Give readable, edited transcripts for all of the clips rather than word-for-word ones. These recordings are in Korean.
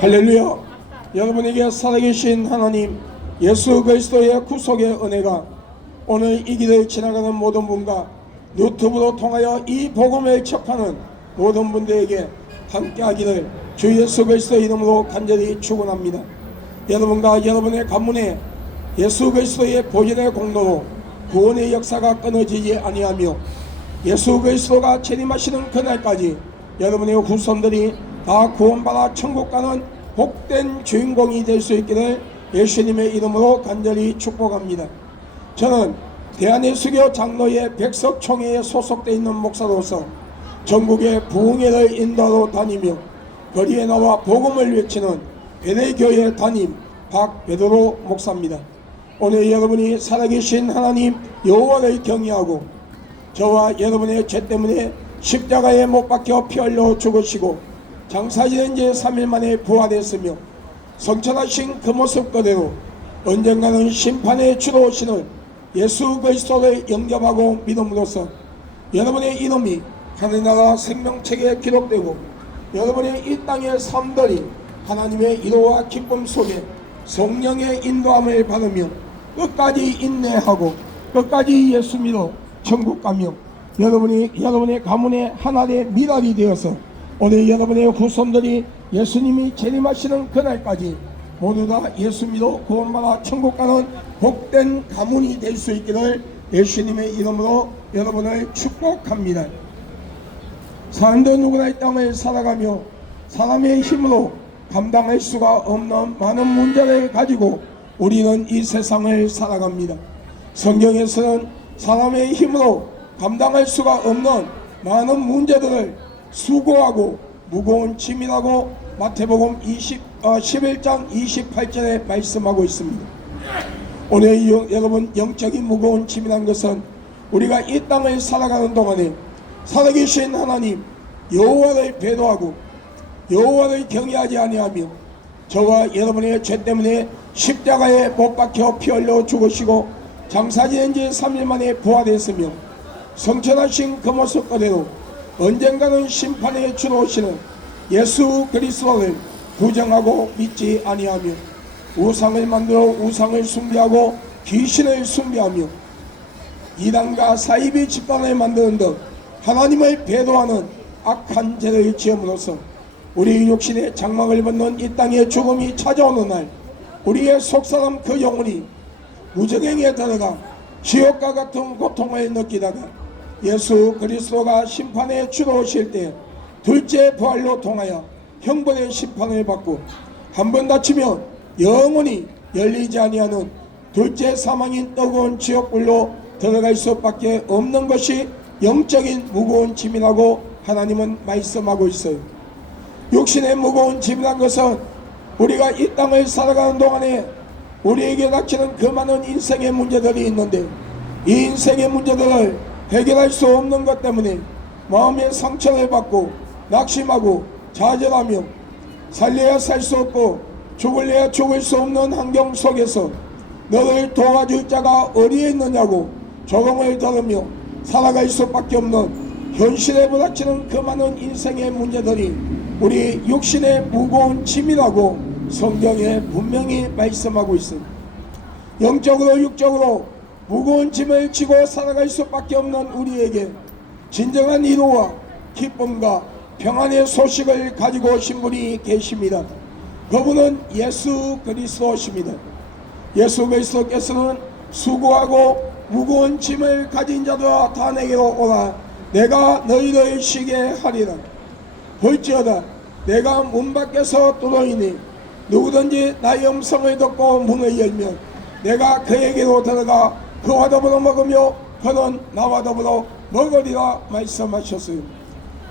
할렐루야. 여러분에게 살아계신 하나님 예수 그리스도의 구속의 은혜가 오늘 이 길을 지나가는 모든 분과 유튜브로 통하여 이 복음을 접하는 모든 분들에게 함께하기를 주 예수 그리스도의 이름으로 간절히 축원합니다. 여러분과 여러분의 가문에 예수 그리스도의 보혈의 공로로 구원의 역사가 끊어지지 아니하며 예수 그리스도가 재림하시는 그날까지 여러분의 후손들이 다 구원받아 천국 가는 복된 주인공이 될 수 있기를 예수님의 이름으로 간절히 축복합니다. 저는 대한예수교 장로회 백석총회에 소속되어 있는 목사로서 전국의 부흥회를 인도하러 다니며 거리에 나와 복음을 외치는 베레교회 담임 박베드로 목사입니다. 오늘 여러분이 살아계신 하나님 여호와를 경외하고 저와 여러분의 죄 때문에 십자가에 못 박혀 피 흘려 죽으시고 장사지는 지 3일 만에 부활했으며 성천하신 그 모습 그대로 언젠가는 심판의 주로 오시는 예수 그리스도를 영접하고 믿음으로써 여러분의 이름이 하늘나라 생명책에 기록되고 여러분의 이 땅의 삶들이 하나님의 이로와 기쁨 속에 성령의 인도함을 받으며 끝까지 인내하고 끝까지 예수 믿어 천국 가며 여러분의 가문의 하나의 미랄이 되어서 오늘 여러분의 후손들이 예수님이 재림하시는 그날까지 모두 다 예수 믿어 구원받아 천국 가는 복된 가문이 될 수 있기를 예수님의 이름으로 여러분을 축복합니다. 사람들 누구나 이 땅을 살아가며 사람의 힘으로 감당할 수가 없는 많은 문제를 가지고 우리는 이 세상을 살아갑니다. 성경에서는 사람의 힘으로 감당할 수가 없는 많은 문제들을 수고하고 무거운 짐이라고 마태복음 11장 28절에 말씀하고 있습니다. 오늘 여러분 영적인 무거운 짐이란 것은 우리가 이 땅을 살아가는 동안에 살아계신 하나님 여호와를 배도하고 여호와를 경외하지 아니하며 저와 여러분의 죄 때문에 십자가에 못 박혀 피 흘려 죽으시고 장사지낸 지 3일 만에 부활했으며 성천하신 그 모습 그대로 언젠가는 심판의 주로 오시는 예수 그리스도를 부정하고 믿지 아니하며 우상을 만들어 우상을 숭배하고 귀신을 숭배하며 이단과 사이비 집단을 만드는 등 하나님을 배도하는 악한 죄를 지음으로써 우리 육신의 장막을 벗는 이 땅의 죽음이 찾아오는 날 우리의 속사람 그 영혼이 무정행에 들어가 지옥과 같은 고통을 느끼다가 예수 그리스도가 심판에 주로 오실 때 둘째 부활로 통하여 형벌의 심판을 받고 한 번 다치면 영원히 열리지 아니하는 둘째 사망인 뜨거운 지옥불로 들어갈 수밖에 없는 것이 영적인 무거운 짐이라고 하나님은 말씀하고 있어요. 육신의 무거운 짐이란 것은 우리가 이 땅을 살아가는 동안에 우리에게 닥치는 그 많은 인생의 문제들이 있는데 이 인생의 문제들을 해결할 수 없는 것 때문에 마음의 상처를 받고 낙심하고 좌절하며 살려야 살 수 없고 죽을래야 죽을 수 없는 환경 속에서 너를 도와줄 자가 어디에 있느냐고 조롱을 들으며 살아갈 수밖에 없는 현실에 부닥치는 그 많은 인생의 문제들이 우리 육신의 무거운 짐이라고 성경에 분명히 말씀하고 있습니다. 영적으로 육적으로 무거운 짐을 지고 살아갈 수밖에 없는 우리에게 진정한 위로와 기쁨과 평안의 소식을 가지고 오신 분이 계십니다. 그분은 예수 그리스도십니다. 예수 그리스도께서는 수고하고 무거운 짐을 가진 자들아 다 내게로 오라 내가 너희를 쉬게 하리라. 볼지어다 내가 문 밖에서 두드리니 누구든지 나의 음성을 듣고 문을 열면 내가 그에게로 들어가 그와 더불어 먹으며 그는 나와 더불어 먹으리라 말씀하셨어요.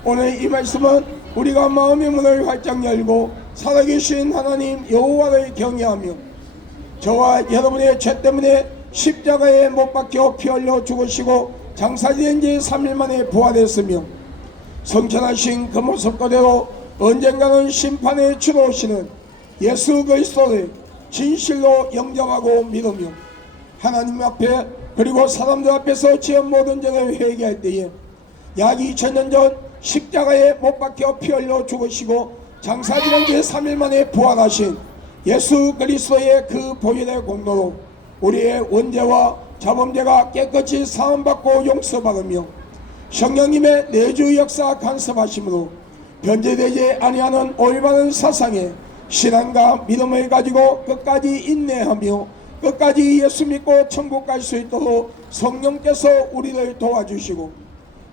오늘 이 말씀은 우리가 마음의 문을 활짝 열고 살아계신 하나님 여호와를 경외하며 저와 여러분의 죄 때문에 십자가에 못 박혀 피 흘려 죽으시고 장사지낸 지 3일 만에 부활했으며 성천하신 그 모습 그대로 언젠가는 심판에 주로 오시는 예수 그리스도를 진실로 영접하고 믿으며 하나님 앞에 그리고 사람들 앞에서 지은 모든 죄를 회개할 때에 약 2000년 전 십자가에 못 박혀 피 흘려 죽으시고 장사지는 제3일 만에 부활하신 예수 그리스도의 그 보혈의 공로로 우리의 원죄와 자범죄가 깨끗이 사함받고 용서받으며 성령님의 내주 역사 간섭하심으로 변제되지 아니하는 올바른 사상에 신앙과 믿음을 가지고 끝까지 인내하며 끝까지 예수 믿고 천국 갈 수 있도록 성령께서 우리를 도와주시고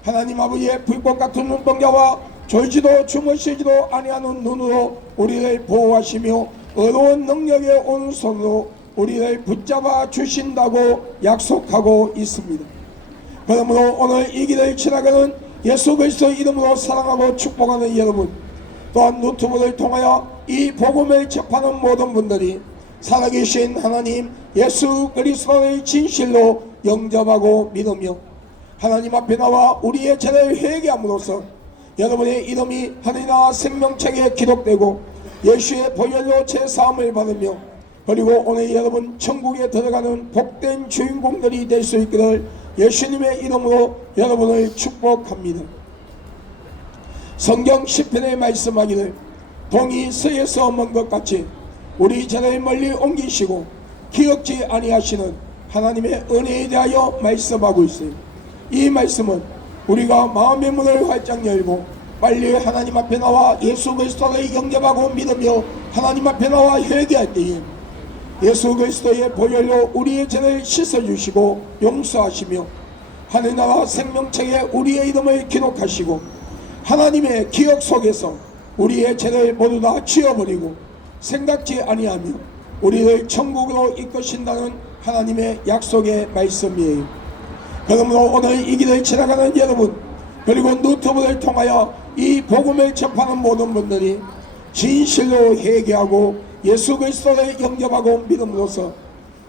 하나님 아버지의 불꽃 같은 눈동자와 졸지도 주무시지도 아니하는 눈으로 우리를 보호하시며 어려운 능력의 오른손으로 우리를 붙잡아 주신다고 약속하고 있습니다. 그러므로 오늘 이 길을 지나가는 예수 그리스도 이름으로 사랑하고 축복하는 여러분, 또한 유튜브를 통하여 이 복음을 접하는 모든 분들이 살아계신 하나님 예수 그리스도를 진실로 영접하고 믿으며 하나님 앞에 나와 우리의 죄를 회개함으로써 여러분의 이름이 하늘나라 생명책에 기록되고 예수의 보혈로 제사함을 받으며 그리고 오늘 여러분 천국에 들어가는 복된 주인공들이 될 수 있기를 예수님의 이름으로 여러분을 축복합니다. 성경 시편에 말씀하기를 동이 서에서 먼 것 같이 우리 죄를 멀리 옮기시고 기억지 아니하시는 하나님의 은혜에 대하여 말씀하고 있어요. 이 말씀은 우리가 마음의 문을 활짝 열고 빨리 하나님 앞에 나와 예수 그리스도를 영접하고 믿으며 하나님 앞에 나와 회개할 때에 예수 그리스도의 보혈로 우리의 죄를 씻어주시고 용서하시며 하늘나라 생명책에 우리의 이름을 기록하시고 하나님의 기억 속에서 우리의 죄를 모두 다 지워버리고 생각지 아니하며 우리를 천국으로 이끄신다는 하나님의 약속의 말씀이에요. 그러므로 오늘 이 길을 지나가는 여러분 그리고 유튜브를 통하여 이 복음을 접하는 모든 분들이 진실로 회개하고 예수 그리스도를 영접하고 믿음으로써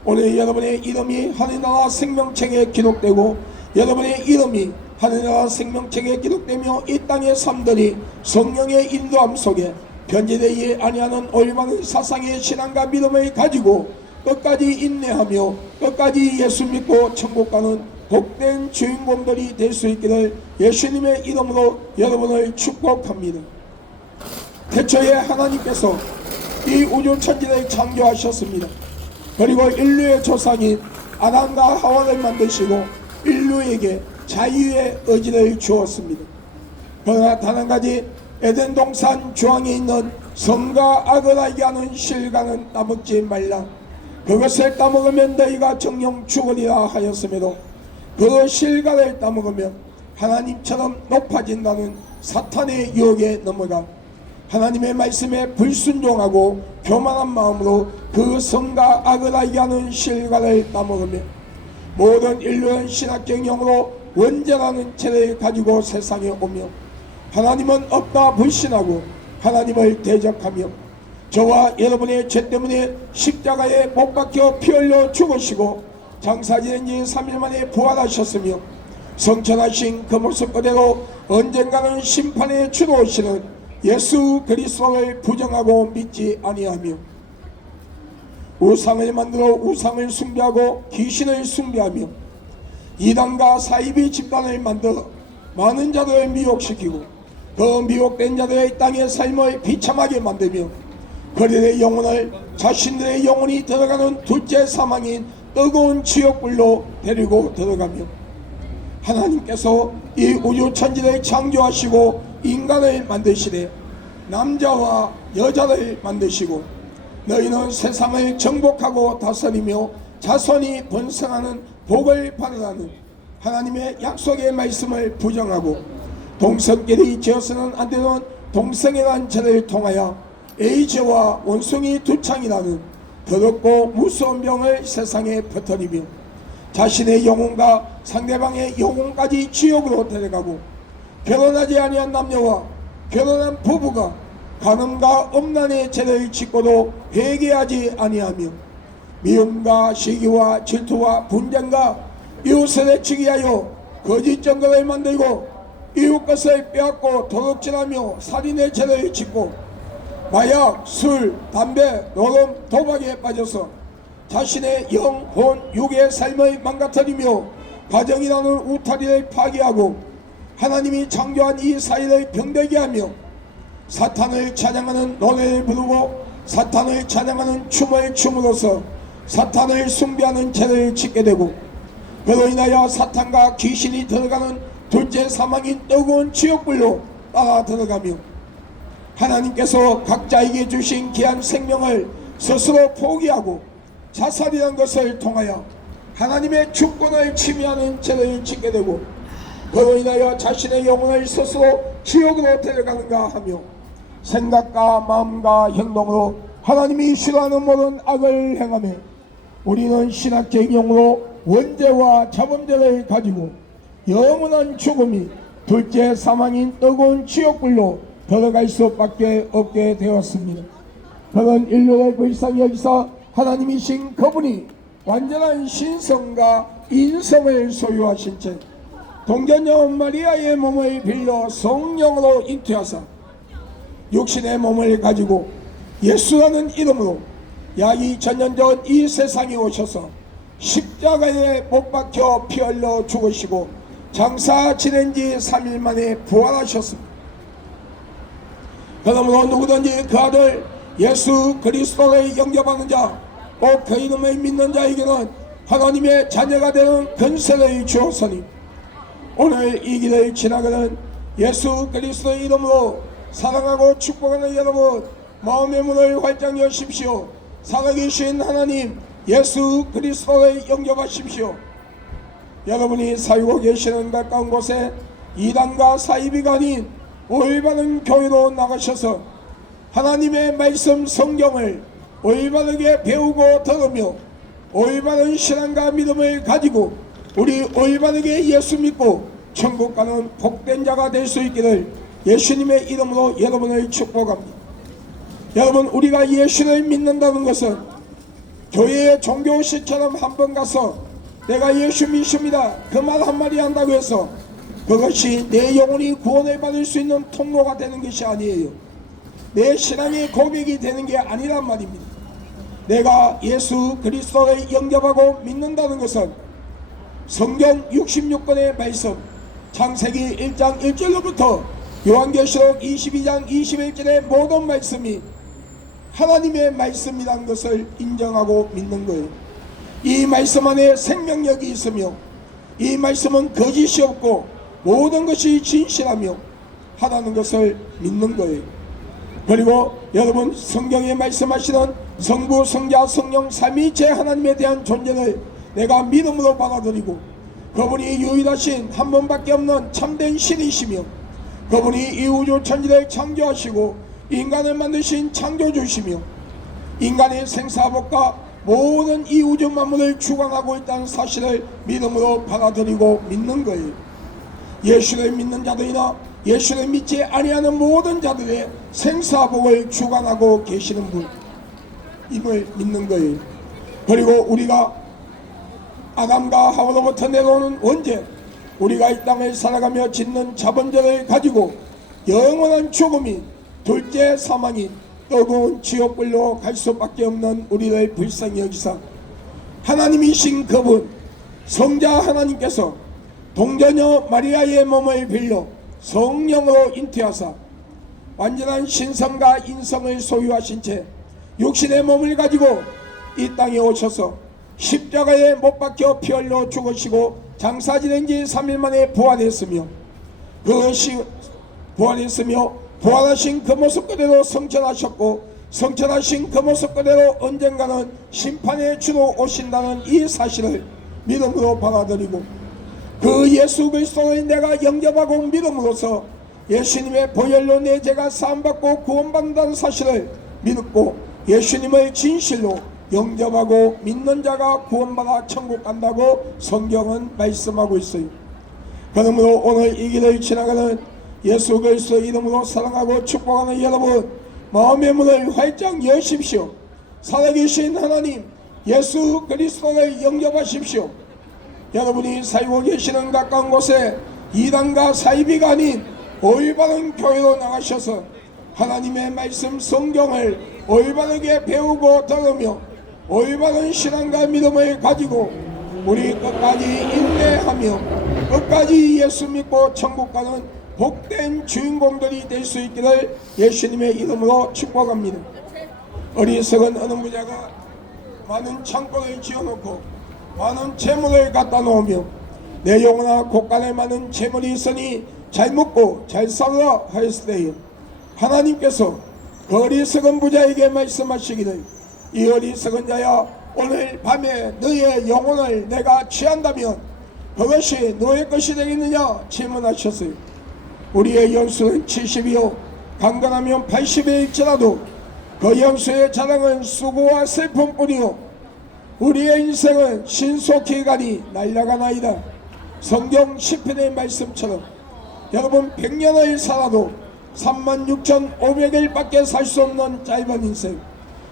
오늘 여러분의 이름이 하늘나라 생명책에 기록되고 여러분의 이름이 하늘나라 생명책에 기록되며 이 땅의 삶들이 성령의 인도함 속에 변제되지 아니하는 올바른 사상의 신앙과 믿음을 가지고 끝까지 인내하며 끝까지 예수 믿고 천국 가는 복된 주인공들이 될 수 있기를 예수님의 이름으로 여러분을 축복합니다. 태초에 하나님께서 이 우주 천지를 창조하셨습니다. 그리고 인류의 조상인 아담과 하와를 만드시고 인류에게 자유의 의지를 주었습니다. 그러나 단 한 가지 에덴 동산 중앙에 있는 선과 악을 알게 하는 실과는 따먹지 말라. 그것을 따먹으면 너희가 정령 죽으리라 하였음에도 그 실과를 따먹으면 하나님처럼 높아진다는 사탄의 유혹에 넘어가 하나님의 말씀에 불순종하고 교만한 마음으로 그 선과 악을 알게 하는 실과를 따먹으며 모든 인류는 신학적 용어로 원죄라는 죄를 가지고 세상에 오며 하나님은 없다 불신하고 하나님을 대적하며 저와 여러분의 죄 때문에 십자가에 못 박혀 피 흘려 죽으시고 장사지낸 지 3일 만에 부활하셨으며 성천하신 그 모습 그대로 언젠가는 심판에 주로 오시는 예수 그리스도를 부정하고 믿지 아니하며 우상을 만들어 우상을 숭배하고 귀신을 숭배하며 이단과 사이비 집단을 만들어 많은 자들을 미혹시키고 그 미혹된 자들의 땅의 삶을 비참하게 만들며 그들의 영혼을 자신들의 영혼이 들어가는 둘째 사망인 뜨거운 지옥불로 데리고 들어가며 하나님께서 이 우주 천지를 창조하시고 인간을 만드시되 남자와 여자를 만드시고 너희는 세상을 정복하고 다스리며 자손이 번성하는 복을 받으라는 하나님의 약속의 말씀을 부정하고 동성끼리 지어서는 안되는 동성애란 죄를 통하여 에이즈와 원숭이 두창이라는 더럽고 무서운 병을 세상에 퍼뜨리며 자신의 영혼과 상대방의 영혼까지 지옥으로 데려가고 결혼하지 아니한 남녀와 결혼한 부부가 간음과 음란의 죄를 짓고도 회개하지 아니하며 미움과 시기와 질투와 분쟁과 이웃을 해치기 하여 거짓 증거를 만들고 이웃 것을 빼앗고 도둑질하며 살인의 죄를 짓고 마약, 술, 담배, 노름, 도박에 빠져서 자신의 영, 혼, 육의 삶을 망가뜨리며 가정이라는 울타리를 파괴하고 하나님이 창조한 이 사회를 병들게 하며 사탄을 찬양하는 노래를 부르고 사탄을 찬양하는 춤을 춤으로써 사탄을 숭배하는 죄를 짓게 되고, 그로 인하여 사탄과 귀신이 들어가는 둘째 사망인 뜨거운 지옥불로 따라 들어가며, 하나님께서 각자에게 주신 귀한 생명을 스스로 포기하고 자살이라는 것을 통하여 하나님의 주권을 침해하는 죄를 짓게 되고, 그로 인하여 자신의 영혼을 스스로 지옥으로 데려가는가 하며, 생각과 마음과 행동으로 하나님이 싫어하는 모든 악을 행하며, 우리는 신학적 용어로 원죄와 자범죄를 가지고 영원한 죽음이 둘째 사망인 뜨거운 지옥불로 들어갈 수밖에 없게 되었습니다. 그런 인류를 불쌍히 여기서 하나님이신 그분이 완전한 신성과 인성을 소유하신 채 동전녀 마리아의 몸을 빌려 성령으로 잉태하사 육신의 몸을 가지고 예수라는 이름으로 약 2000년 전 이 세상에 오셔서 십자가에 못 박혀 피 흘려 죽으시고 장사 지낸 지 3일 만에 부활하셨습니다. 그러므로 누구든지 그 아들 예수 그리스도를 영접하는 자, 꼭 그 이름을 믿는 자에게는 하나님의 자녀가 되는 권세를 주었으니, 오늘 이 길을 지나가는 예수 그리스도의 이름으로 사랑하고 축복하는 여러분, 마음의 문을 활짝 여십시오. 살아계신 하나님 예수 그리스도를 영접하십시오. 여러분이 살고 계시는 가까운 곳에 이단과 사이비가 아닌 올바른 교회로 나가셔서 하나님의 말씀 성경을 올바르게 배우고 들으며 올바른 신앙과 믿음을 가지고 우리 올바르게 예수 믿고 천국 가는 복된 자가 될 수 있기를 예수님의 이름으로 여러분을 축복합니다. 여러분, 우리가 예수를 믿는다는 것은 교회의 종교식처럼 한번 가서 내가 예수 믿습니다 그 말 한마디 한다고 해서 그것이 내 영혼이 구원을 받을 수 있는 통로가 되는 것이 아니에요. 내 신앙의 고백이 되는 게 아니란 말입니다. 내가 예수 그리스도를 영접하고 믿는다는 것은 성경 66권의 말씀, 창세기 1장 1절로부터 요한계시록 22장 21절의 모든 말씀이 하나님의 말씀이라는 것을 인정하고 믿는 거예요. 이 말씀 안에 생명력이 있으며 이 말씀은 거짓이 없고 모든 것이 진실하며 하라는 것을 믿는 거예요. 그리고 여러분, 성경에 말씀하시는 성부, 성자, 성령 삼위일체 하나님에 대한 존재를 내가 믿음으로 받아들이고, 그분이 유일하신 한 분밖에 없는 참된 신이시며 그분이 이 우주 천지를 창조하시고 인간을 만드신 창조주시며 인간의 생사복과 모든 이 우주 만물을 주관하고 있다는 사실을 믿음으로 받아들이고 믿는 거예요. 예수를 믿는 자들이나 예수를 믿지 아니하는 모든 자들의 생사복을 주관하고 계시는 분임을 믿는 거예요. 그리고 우리가 아담과 하와로부터 내려오는 원죄, 우리가 이 땅을 살아가며 짓는 자본죄를 가지고 영원한 죽음이 둘째 사망이 뜨거운 지옥불로 갈 수밖에 없는 우리를 불쌍히 여기사 하나님이신 그분 성자 하나님께서 동전녀 마리아의 몸을 빌려 성령으로 잉태하사 완전한 신성과 인성을 소유하신 채 육신의 몸을 가지고 이 땅에 오셔서 십자가에 못 박혀 피 흘려 죽으시고 장사 지낸 지 3일 만에 부활했으며 그것이 부활했으며 부활하신 그 모습 그대로 성천하셨고 성천하신 그 모습 그대로 언젠가는 심판의 주로 오신다는 이 사실을 믿음으로 받아들이고 그 예수 그리스도를 내가 영접하고 믿음으로써 예수님의 보혈로 내 죄가 사함받고 구원받는다는 사실을 믿고 예수님을 진실로 영접하고 믿는 자가 구원받아 천국 간다고 성경은 말씀하고 있어요. 그러므로 오늘 이 길을 지나가는 예수 그리스도 이름으로 사랑하고 축복하는 여러분, 마음의 문을 활짝 여십시오. 살아계신 하나님 예수 그리스도를 영접하십시오. 여러분이 살고 계시는 가까운 곳에 이단과 사이비가 아닌 올바른 교회로 나가셔서 하나님의 말씀 성경을 올바르게 배우고 들으며 올바른 신앙과 믿음을 가지고 우리 끝까지 인내하며 끝까지 예수 믿고 천국 가는 복된 주인공들이 될 수 있기를 예수님의 이름으로 축복합니다. 어리석은 어느 부자가 많은 창고를 지어놓고 많은 재물을 갖다 놓으며 내 영혼아 곳간에 많은 재물이 있으니 잘 먹고 잘 살라 하였을 때에 하나님께서 그 어리석은 부자에게 말씀하시기를 이 어리석은 자야 오늘 밤에 너의 영혼을 내가 취한다면 그것이 너의 것이 되겠느냐 질문하셨어요. 우리의 연수는 70이요 강건하면 80일지라도 그 연수의 자랑은 수고와 슬픔뿐이요 우리의 인생은 신속히 가니 날아가나이다. 성경 10편의 말씀처럼 여러분 100년을 살아도 36,500일밖에 살 수 없는 짧은 인생,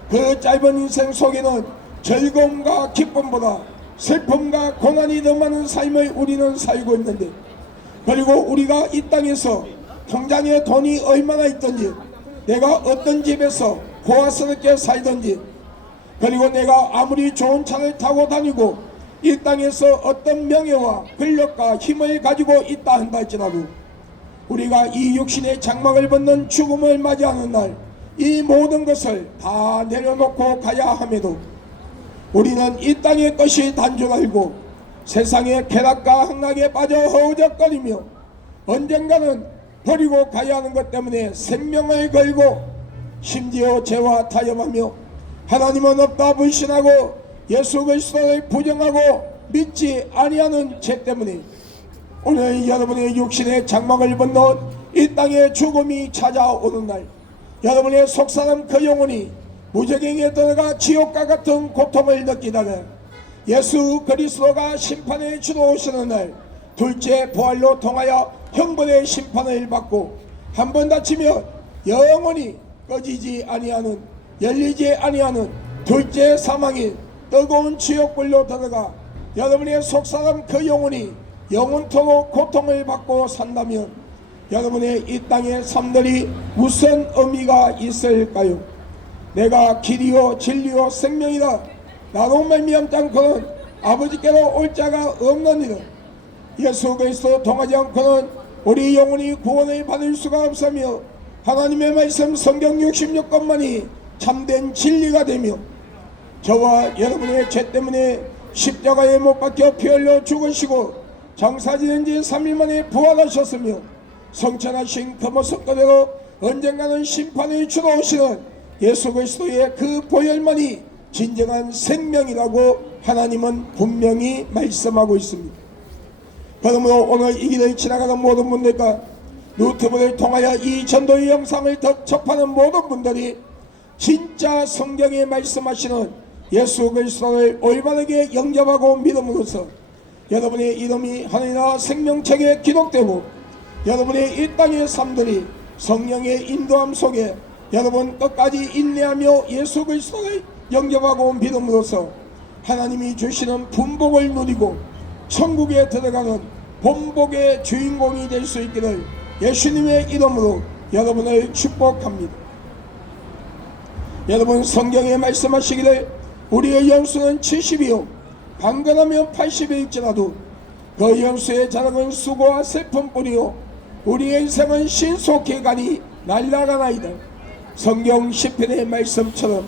그 짧은 인생 속에는 즐거움과 기쁨보다 슬픔과 고난이 더 많은 삶을 우리는 살고 있는데, 그리고 우리가 이 땅에서 통장에 돈이 얼마나 있든지, 내가 어떤 집에서 고아스럽게 살든지, 그리고 내가 아무리 좋은 차를 타고 다니고 이 땅에서 어떤 명예와 권력과 힘을 가지고 있다 한다 할지라도 우리가 이 육신의 장막을 벗는 죽음을 맞이하는 날 이 모든 것을 다 내려놓고 가야 함에도 우리는 이 땅의 것이 단줄 알고 세상의 쾌락과 향락에 빠져 허우적거리며 언젠가는 버리고 가야 하는 것 때문에 생명을 걸고 심지어 죄와 타협하며 하나님은 없다 불신하고 예수 그리스도를 부정하고 믿지 아니하는 죄 때문에 오늘 여러분의 육신의 장막을 벗는 이 땅의 죽음이 찾아오는 날 여러분의 속사람 그 영혼이 무저갱에 들어가 지옥과 같은 고통을 느끼다가 예수 그리스도가 심판의 주로 오시는 날 둘째 부활로 통하여 형벌의 심판을 받고 한 번 다치면 영원히 꺼지지 아니하는 열리지 아니하는 둘째 사망인 뜨거운 지옥불로 들어가 여러분의 속사람 그 영혼이 영원토록 고통을 받고 산다면 여러분의 이 땅의 삶들이 무슨 의미가 있을까요? 내가 길이요 진리요 생명이라 나로 말미암지 않고는 아버지께로 올 자가 없느니라. 예수 그리스도 통하지 않고는 우리 영혼이 구원을 받을 수가 없으며 하나님의 말씀 성경 66권만이 참된 진리가 되며 저와 여러분의 죄 때문에 십자가에 못 박혀 피 흘려 죽으시고 장사 지낸 지 3일 만에 부활하셨으며 성천하신 그 모습 그대로 언젠가는 심판을 주러 오시는 예수 그리스도의 그 보혈만이 진정한 생명이라고 하나님은 분명히 말씀하고 있습니다. 그러므로 오늘 이 길을 지나가는 모든 분들과 유튜브를 통하여 이 전도의 영상을 접하는 모든 분들이 진짜 성경에 말씀하시는 예수 그리스도를 올바르게 영접하고 믿음으로써 여러분의 이름이 하늘나라 생명책에 기록되고 여러분의 이 땅의 삶들이 성령의 인도함 속에 여러분 끝까지 인내하며 예수 그리스도를 영접하고 믿음으로써 하나님이 주시는 분복을 누리고 천국에 들어가는 본복의 주인공이 될 수 있기를 예수님의 이름으로 여러분을 축복합니다. 여러분 성경에 말씀하시기를 우리의 연수는 70이요 강건하면 80일지라도 그 연수의 자랑은 수고와 슬픔뿐이요 우리의 인생은 신속히 가니 날아가나이다. 성경 10편의 말씀처럼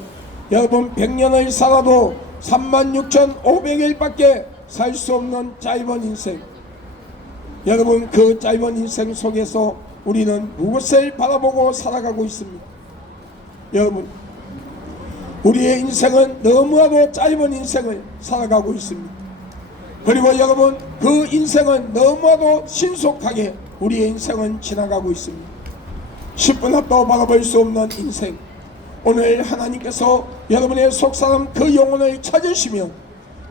여러분 100년을 살아도 36,500일밖에 살 수 없는 짧은 인생, 여러분 그 짧은 인생 속에서 우리는 무엇을 바라보고 살아가고 있습니다. 여러분 우리의 인생은 너무나도 짧은 인생을 살아가고 있습니다. 그리고 여러분 그 인생은 너무나도 신속하게 우리의 인생은 지나가고 있습니다. 10분 앞도 바라볼 수 없는 인생, 오늘 하나님께서 여러분의 속사람 그 영혼을 찾으시면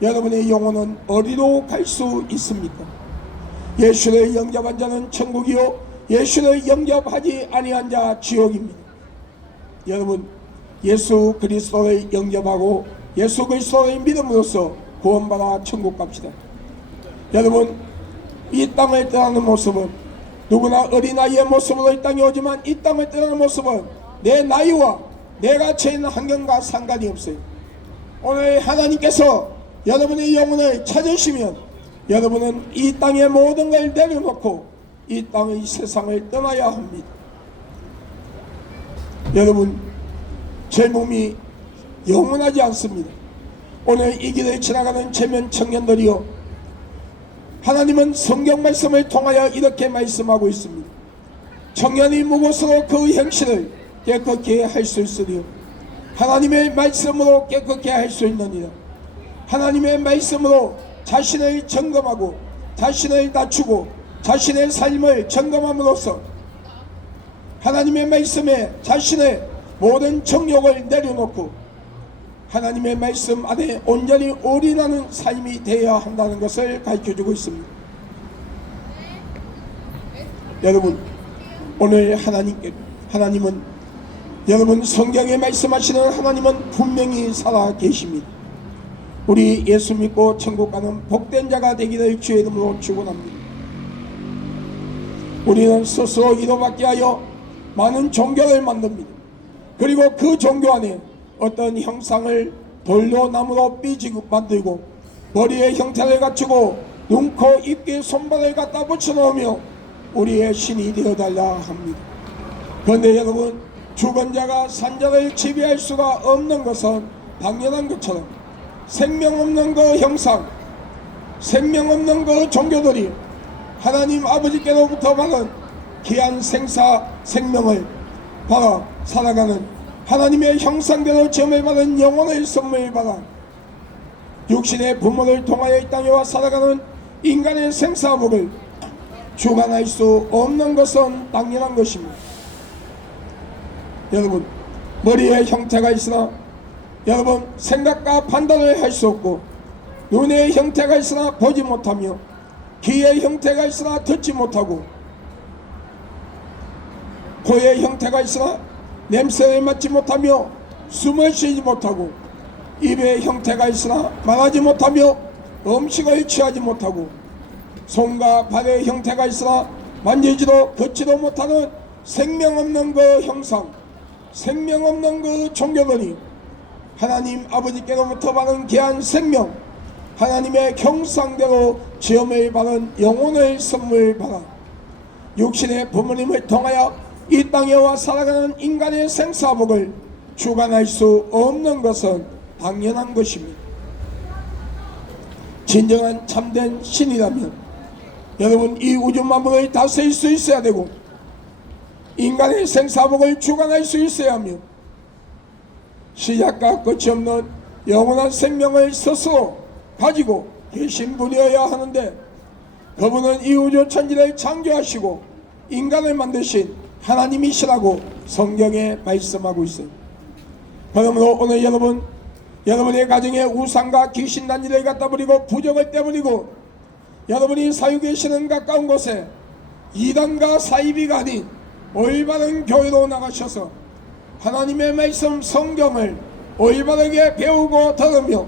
여러분의 영혼은 어디로 갈 수 있습니까? 예수를 영접한 자는 천국이요 예수를 영접하지 아니한 자 지옥입니다. 여러분 예수 그리스도를 영접하고 예수 그리스도를 믿음으로써 구원받아 천국 갑시다. 여러분 이 땅을 떠나는 모습은 누구나 어린아이의 모습으로 이 땅에 오지만 이 땅을 떠나는 모습은 내 나이와 내가 처한 환경과 상관이 없어요. 오늘 하나님께서 여러분의 영혼을 찾으시면 여러분은 이 땅의 모든 걸 내려놓고 이 땅의 세상을 떠나야 합니다. 여러분, 젊음이 영원하지 않습니다. 오늘 이 길을 지나가는 체면 청년들이여, 하나님은 성경 말씀을 통하여 이렇게 말씀하고 있습니다. 청년이 무엇으로 그 행실을 깨끗게 할 수 있으리요? 하나님의 말씀으로 깨끗게 할 수 있느니라. 하나님의 말씀으로 자신을 점검하고 자신을 낮추고 자신의 삶을 점검함으로써 하나님의 말씀에 자신의 모든 정욕을 내려놓고 하나님의 말씀 안에 온전히 올인하는 삶이 되어야 한다는 것을 가르쳐주고 있습니다. 여러분, 오늘 하나님은 여러분, 성경에 말씀하시는 하나님은 분명히 살아 계십니다. 우리 예수 믿고 천국 가는 복된 자가 되기를 주의 이름으로 축원합니다. 우리는 스스로 이로받게 하여 많은 종교를 만듭니다. 그리고 그 종교 안에 어떤 형상을 돌로 나무로 삐지고 만들고 머리에 형태를 갖추고 눈, 코, 입, 귀, 손발을 갖다 붙여놓으며 우리의 신이 되어달라 합니다. 그런데 여러분, 죽은 자가 산자를 지배할 수가 없는 것은 당연한 것처럼 생명 없는 그 형상, 생명 없는 그 종교들이 하나님 아버지께로부터 받은 귀한 생명을 받아 살아가는 하나님의 형상대로 지음을 받은 영혼의 선물을 받아 육신의 부모를 통하여 이 땅에 와 살아가는 인간의 생사복을 주관할 수 없는 것은 당연한 것입니다. 여러분, 머리에 형태가 있으나 여러분 생각과 판단을 할 수 없고, 눈의 형태가 있으나 보지 못하며 귀의 형태가 있으나 듣지 못하고, 코의 형태가 있으나 냄새를 맡지 못하며 숨을 쉬지 못하고, 입의 형태가 있으나 말하지 못하며 음식을 취하지 못하고, 손과 발의 형태가 있으나 만지지도 걷지도 못하는 생명 없는 그 형상, 생명 없는 그 종교들이 하나님 아버지께로부터 받은 귀한 생명, 하나님의 형상대로 지음을 받은 영혼의 선물 받아 육신의 부모님을 통하여 이 땅에 와 살아가는 인간의 생사복을 주관할 수 없는 것은 당연한 것입니다. 진정한 참된 신이라면 여러분, 이 우주 만물을 다스릴 수 있어야 되고 인간의 생사복을 주관할 수 있어야 하며 시작과 끝이 없는 영원한 생명을 스스로 가지고 계신 분이어야 하는데, 그분은 이 우주 천지를 창조하시고 인간을 만드신 하나님이시라고 성경에 말씀하고 있어요. 그러므로 오늘 여러분의 가정에 우상과 귀신단지를 갖다 버리고 부정을 떼버리고 여러분이 사유 계시는 가까운 곳에 이단과 사이비가 아닌 올바른 교회로 나가셔서 하나님의 말씀 성경을 올바르게 배우고 들으며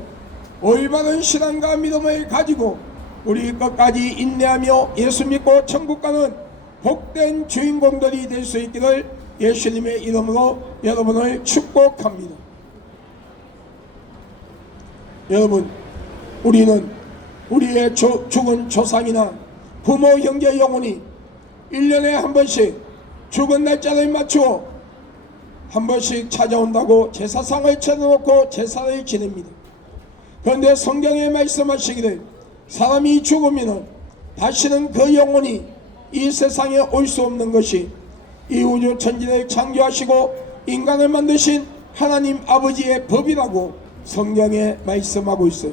올바른 신앙과 믿음을 가지고 우리 끝까지 인내하며 예수 믿고 천국 가는 복된 주인공들이 될 수 있기를 예수님의 이름으로 여러분을 축복합니다. 여러분, 우리는 우리의 죽은 조상이나 부모 형제 영혼이 1년에 한 번씩 죽은 날짜를 맞추어 한 번씩 찾아온다고 제사상을 차려놓고 제사를 지냅니다. 그런데 성경에 말씀하시기를 사람이 죽으면 다시는 그 영혼이 이 세상에 올 수 없는 것이 이 우주 천지를 창조하시고 인간을 만드신 하나님 아버지의 법이라고 성경에 말씀하고 있어요.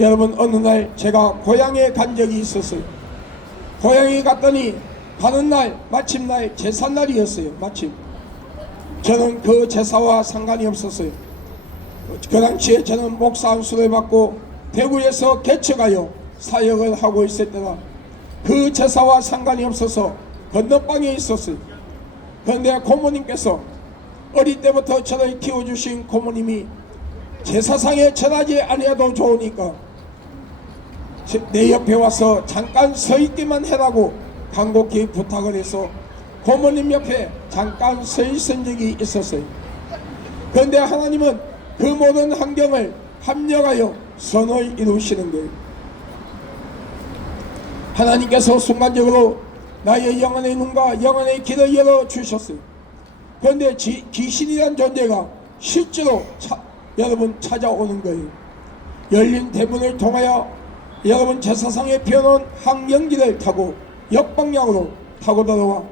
여러분, 어느 날 제가 고향에 간 적이 있었어요. 고향에 갔더니 가는 날 마침 날 제삿날이었어요. 마침 저는 그 제사와 상관이 없었어요. 그 당시에 저는 목사 안수를 받고 대구에서 개척하여 사역을 하고 있을 때라 그 제사와 상관이 없어서 건너방에 있었어요. 그런데 고모님께서 어릴 때부터 저를 키워주신 고모님이 제사상에 전하지 아니해도 좋으니까 내 옆에 와서 잠깐 서 있기만 해라고 간곡히 부탁을 해서 고모님 옆에 잠깐 서 있은 적이 있었어요. 그런데 하나님은 그 모든 환경을 합력하여 선을 이루시는 거예요. 하나님께서 순간적으로 나의 영혼의 눈과 영혼의 길을 열어주셨어요. 그런데 귀신이란 존재가 실제로 여러분 찾아오는 거예요. 열린 대문을 통하여 여러분 제사상에 피어놓은 항연기를 타고 역방향으로 타고 들어와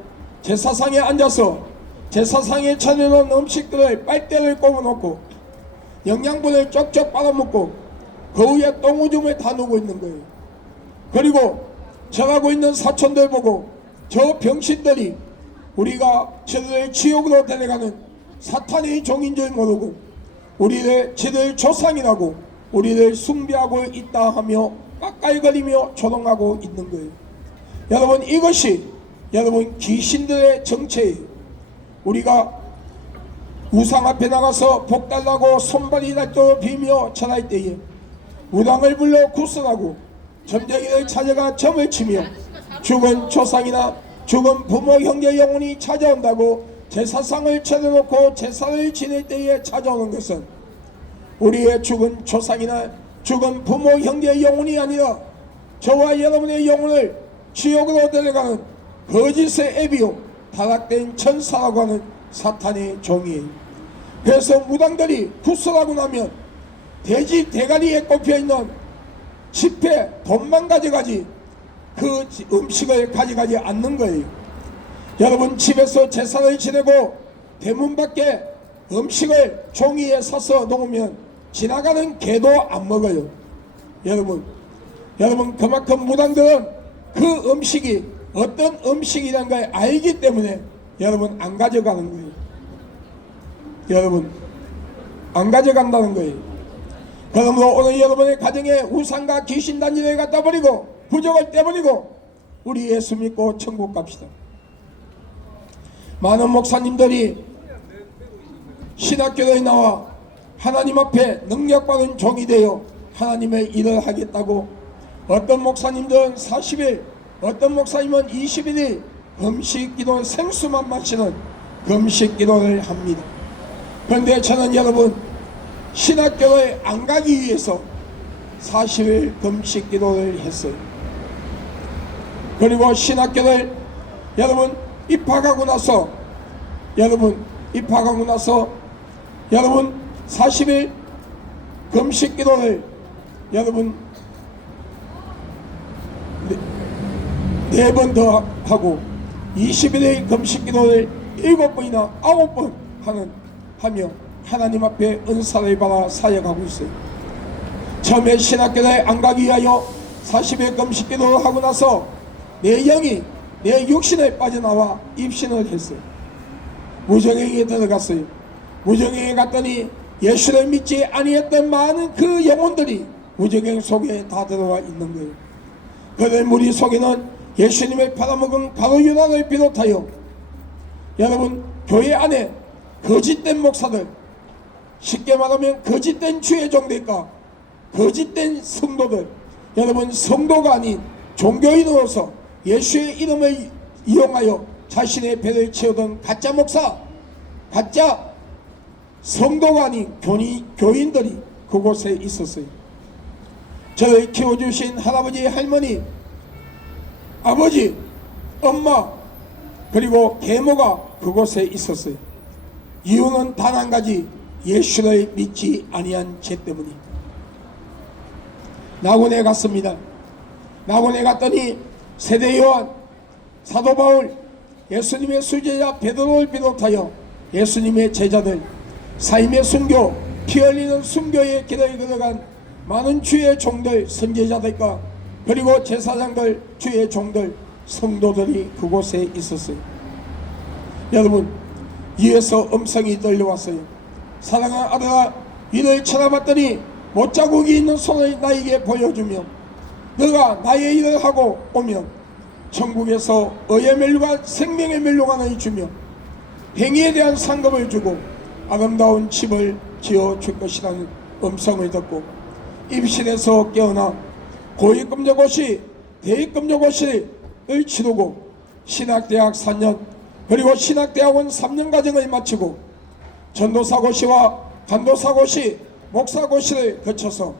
제사상에 앉아서 제사상에 차려놓은 음식들을 빨대를 꼽아놓고 영양분을 쪽쪽 빨아먹고 그 위에 똥오줌을 다 누고 있는 거예요. 그리고 절하고 있는 사촌들 보고 저 병신들이 우리가 저들을 지옥으로 데려가는 사탄의 종인 줄 모르고 저들 조상이라고 우리를 숭배하고 있다 하며 깎아이거리며 조롱하고 있는 거예요. 여러분, 이것이 여러분 귀신들의 정체예요. 우리가 우상 앞에 나가서 복달라고 손발이 닳도록 비며 절할 때에 우당을 불러 구슬하고 점쟁이를 찾아가 점을 치며 죽은 조상이나 죽은 부모 형제 영혼이 찾아온다고 제사상을 차려놓고 제사를 지낼 때에 찾아오는 것은 우리의 죽은 조상이나 죽은 부모 형제 영혼이 아니라 저와 여러분의 영혼을 지옥으로 데려가는 거짓의 애비요 타락된 천사라고 하는 사탄의 종이에요. 그래서 무당들이 구슬하고 나면 돼지 대가리에 꼽혀있는 지폐 돈만 가져가지 그 음식을 가져가지 않는 거예요. 여러분, 집에서 제사를 지내고 대문 밖에 음식을 종이에 싸서 놓으면 지나가는 개도 안 먹어요. 여러분 그만큼 무당들은 그 음식이 어떤 음식이라는 걸 알기 때문에 여러분 안 가져가는 거예요. 여러분 안 가져간다는 거예요. 그러므로 오늘 여러분의 가정에 우상과 귀신 단지를 갖다 버리고 부적을 떼버리고 우리 예수 믿고 천국 갑시다. 많은 목사님들이 신학교에 나와 하나님 앞에 능력받은 종이 되어 하나님의 일을 하겠다고 어떤 목사님들은 40일 어떤 목사님은 21일 금식기도 생수만 마시는 금식기도를 합니다. 그런데 저는 여러분 신학교에 안 가기 위해서 40일 금식기도를 했어요. 그리고 신학교를 여러분 입학하고 나서 여러분 40일 금식기도를 여러분 4번 더 하고 21일 금식기도를 7번이나 9번 하며 하나님 앞에 은사를 받아 사역하고 있어요. 처음에 신학교에 안 가기 위하여 40일 금식기도를 하고 나서 내 영이 내 육신에 빠져나와 입신을 했어요. 무정행에 들어갔어요. 무정행에 갔더니 예수를 믿지 아니했던 많은 그 영혼들이 무정행 속에 다 들어와 있는 거예요. 그들 무리 속에는 예수님을 팔아먹은 가룟 유다를 비롯하여 여러분 교회 안에 거짓된 목사들, 쉽게 말하면 거짓된 주의 종들과 거짓된 성도들, 여러분 성도가 아닌 종교인으로서 예수의 이름을 이용하여 자신의 배를 채우던 가짜 목사, 가짜 성도가 아닌 교인들이 그곳에 있었어요. 저를 키워주신 할아버지, 할머니, 아버지, 엄마 그리고 계모가 그곳에 있었어요. 이유는 단 한 가지, 예수를 믿지 아니한 죄 때문이. 낙원에 갔습니다. 낙원에 갔더니 세대 요한, 사도 바울, 예수님의 수제자 베드로를 비롯하여 예수님의 제자들, 삶의 순교, 피 흘리는 순교의 길을 걸어간 많은 주의 종들, 선제자들과 그리고 제사장들, 주의 종들, 성도들이 그곳에 있었어요. 여러분, 이에서 음성이 들려왔어요. 사랑하는 아들아, 이를 쳐다봤더니 못자국이 있는 손을 나에게 보여주며 너가 나의 일을 하고 오면 천국에서 의의 멸류관, 생명의 멸류관을 주며 행위에 대한 상급을 주고 아름다운 집을 지어줄 것이라는 음성을 듣고 입신에서 깨어나 고위금제고시, 대위금제고시를 치르고 신학대학 4년 그리고 신학대학원 3년 과정을 마치고 전도사고시와 간도사고시, 목사고시를 거쳐서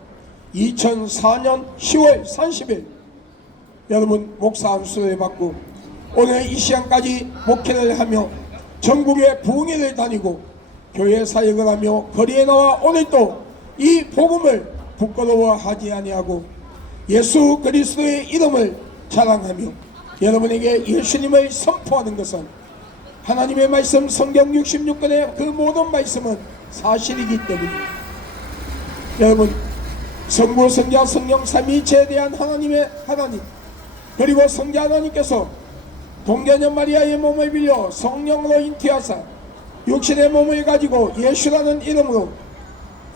2004년 10월 30일 여러분 목사 안수를 받고 오늘 이 시간까지 목회를 하며 전국의 부흥회를 다니고 교회 사역을 하며 거리에 나와 오늘도 이 복음을 부끄러워하지 아니하고 예수 그리스도의 이름을 자랑하며 여러분에게 예수님을 선포하는 것은 하나님의 말씀 성경 66권의 그 모든 말씀은 사실이기 때문입니다. 여러분, 성부 성자 성령 삼위일체에 대한 하나님의 하나님, 그리고 성자 하나님께서 동자녀 마리아의 몸을 빌려 성령으로 잉태하사 육신의 몸을 가지고 예수라는 이름으로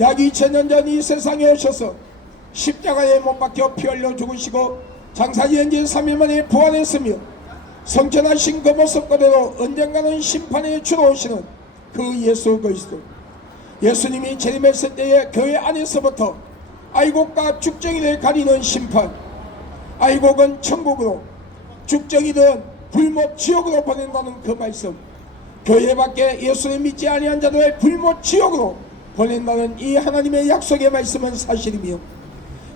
약 2000년 전 이 세상에 오셔서 십자가에 못 박혀 피 흘려 죽으시고 장사지은 지 3일 만에 부활했으며 성천하신 그 모습 그대로 언젠가는 심판에 주러 오시는 그 예수 그리스도, 예수님이 재림했을 때에 교회 안에서부터 아이곡과 죽정이를 가리는 심판, 아이곡은 천국으로 죽정이든 불못 지옥으로 보낸다는 그 말씀, 교회 밖에 예수를 믿지 아니한 자들을 불못 지옥으로 보낸다는 이 하나님의 약속의 말씀은 사실이며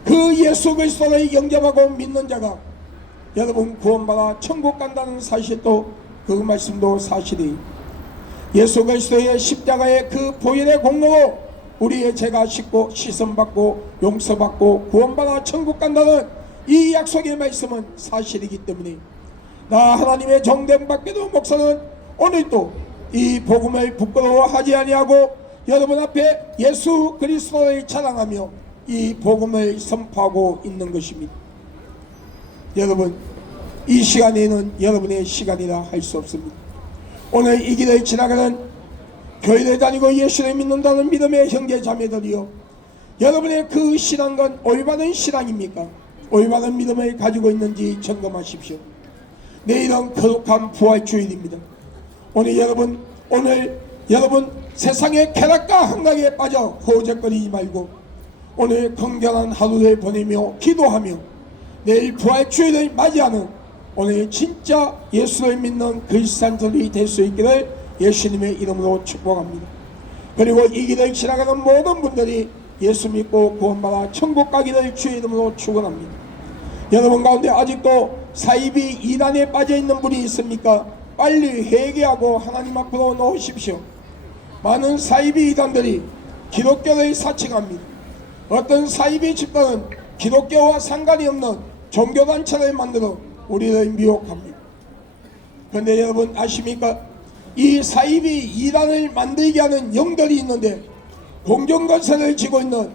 그 예수 그리스도를 영접하고 믿는 자가 여러분 구원받아 천국 간다는 사실도 그 말씀도 사실이에요. 예수 그리스도의 십자가의 그 보혈의 공로로 우리의 죄가 씻고 시선받고 용서받고 구원받아 천국 간다는 이 약속의 말씀은 사실이기 때문에 나 하나님의 정된 밖에도 목사는 오늘도 이 복음을 부끄러워하지 아니하고 여러분 앞에 예수 그리스도를 자랑하며 이 복음을 선포하고 있는 것입니다. 여러분, 이 시간에는 여러분의 시간이라 할 수 없습니다. 오늘 이 길을 지나가는 교회를 다니고 예수를 믿는다는 믿음의 형제 자매들이요, 여러분의 그 신앙은 올바른 신앙입니까? 올바른 믿음을 가지고 있는지 점검하십시오. 내일은 거룩한 부활주일입니다. 오늘 여러분 세상의 쾌락과 한강에 빠져 허우적거리지 말고 오늘 건강한 하루를 보내며 기도하며 내일 부활주일을 맞이하는 오늘 진짜 예수를 믿는 그리스도인들이 될 수 있기를 예수님의 이름으로 축복합니다. 그리고 이 길을 지나가는 모든 분들이 예수 믿고 구원받아 천국 가기를 주의 이름으로 축원합니다. 여러분 가운데 아직도 사이비 이단에 빠져있는 분이 있습니까? 빨리 회개하고 하나님 앞으로 나오십시오. 많은 사이비 이단들이 기독교를 사칭합니다. 어떤 사이비 집단은 기독교와 상관이 없는 종교단체를 만들어 우리를 미혹합니다. 그런데 여러분 아십니까? 이 사이비 이단을 만들게 하는 영들이 있는데 공정거세를 지고 있는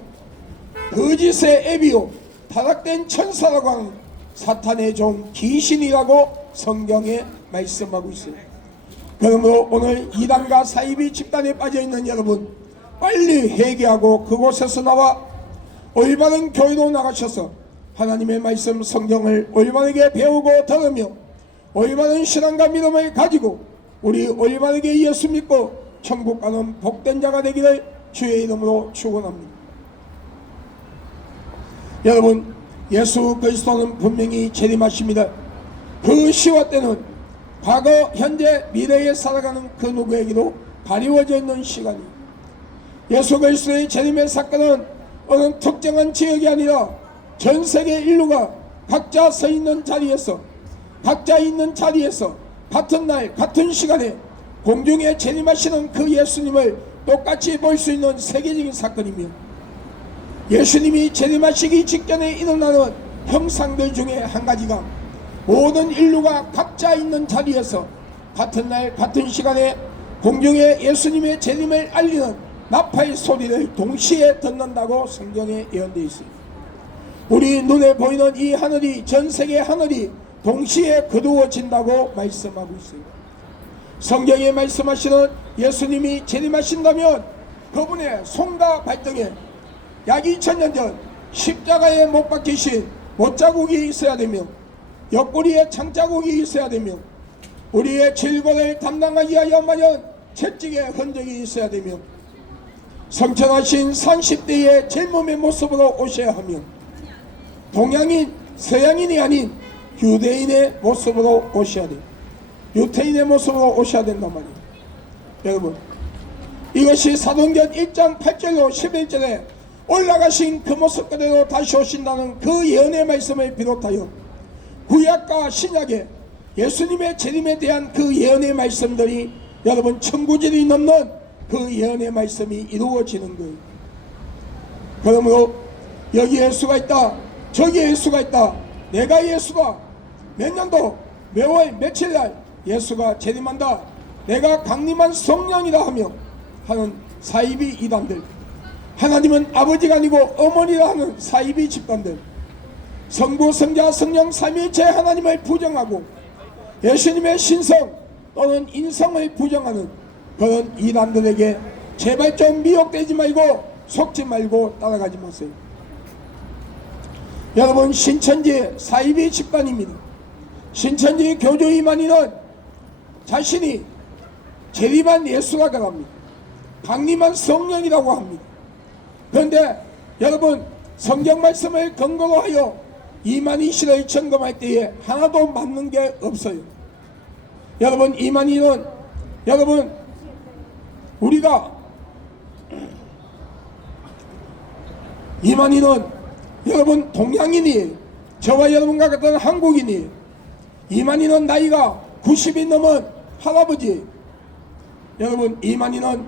거짓의 애비요 타락된 천사라고 하는 사탄의 종 귀신이라고 성경에 말씀하고 있어요. 그러므로 오늘 이단과 사이비 집단에 빠져있는 여러분, 빨리 회개하고 그곳에서 나와 올바른 교회로 나가셔서 하나님의 말씀 성경을 올바르게 배우고 들으며 올바른 신앙과 믿음을 가지고 우리 올바르게 예수 믿고 천국 가는 복된 자가 되기를 주의 이름으로 축원합니다. 여러분, 예수 그리스도는 분명히 재림하십니다. 그 시와 때는 과거, 현재, 미래에 살아가는 그 누구에게도 가리워져 있는 시간이, 예수 그리스도의 재림의 사건은 어느 특정한 지역이 아니라 전 세계 인류가 각자 서 있는 자리에서, 각자 있는 자리에서 같은 날 같은 시간에 공중에 재림하시는 그 예수님을 똑같이 볼 수 있는 세계적인 사건이며, 예수님이 재림하시기 직전에 일어나는 형상들 중에 한 가지가 모든 인류가 각자 있는 자리에서 같은 날 같은 시간에 공중에 예수님의 재림을 알리는 나팔 소리를 동시에 듣는다고 성경에 예언되어 있습니다. 우리 눈에 보이는 이 하늘이, 전 세계 하늘이 동시에 거두어진다고 말씀하고 있습니다. 성경에 말씀하시는 예수님이 재림하신다면 그분의 손과 발등에 약 2000년 전 십자가에 못 박히신 못자국이 있어야 되며 옆구리에 창자국이 있어야 되며 우리의 질고를 담당하기 위하여 마련 채찍의 흔적이 있어야 되며 성천하신 30대의 젊음의 모습으로 오셔야 하며 동양인, 서양인이 아닌 유대인의 모습으로 오셔야 돼요. 유태인의 모습으로 오셔야 된단 말이에요. 여러분, 이것이 사도행전 1장 8절로 11절에 올라가신 그 모습 그대로 다시 오신다는 그 예언의 말씀을 비롯하여 구약과 신약에 예수님의 재림에 대한 그 예언의 말씀들이 여러분 천구절이 넘는 그 예언의 말씀이 이루어지는 거예요. 그러므로 여기 예수가 있다, 저기 예수가 있다, 내가 예수가 몇 년도 몇월 며칠날 예수가 재림한다, 내가 강림한 성령이라 하며 하는 사이비 이단들, 하나님은 아버지가 아니고 어머니라 하는 사이비 집단들, 성부 성자 성령 삼위일체 하나님을 부정하고 예수님의 신성 또는 인성을 부정하는 그런 이단들에게 제발 좀 미혹되지 말고 속지 말고 따라가지 마세요. 여러분, 신천지 사이비 집단입니다. 신천지 교주 이만희는 자신이 재림한 예수라고 합니다. 강림한 성령이라고 합니다. 그런데 여러분, 성경 말씀을 근거로 하여 이만희 씨를 점검할 때에 하나도 맞는 게 없어요. 여러분, 이만희는 여러분 우리가 이만희는 여러분 동양인이에요. 저와 여러분과 같은 한국인이에요. 이만희는 나이가 90이 넘은 할아버지. 여러분, 이만희는